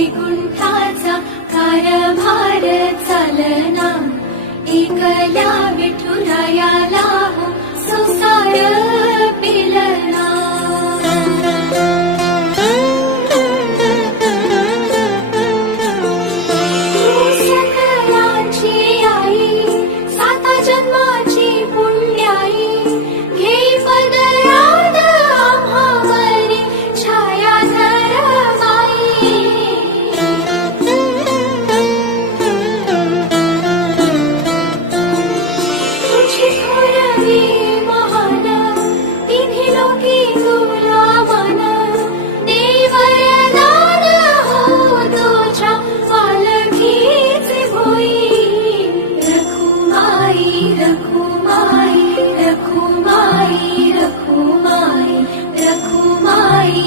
वैकुंठाचा कारभार चालना. एकल्या विठुरायाला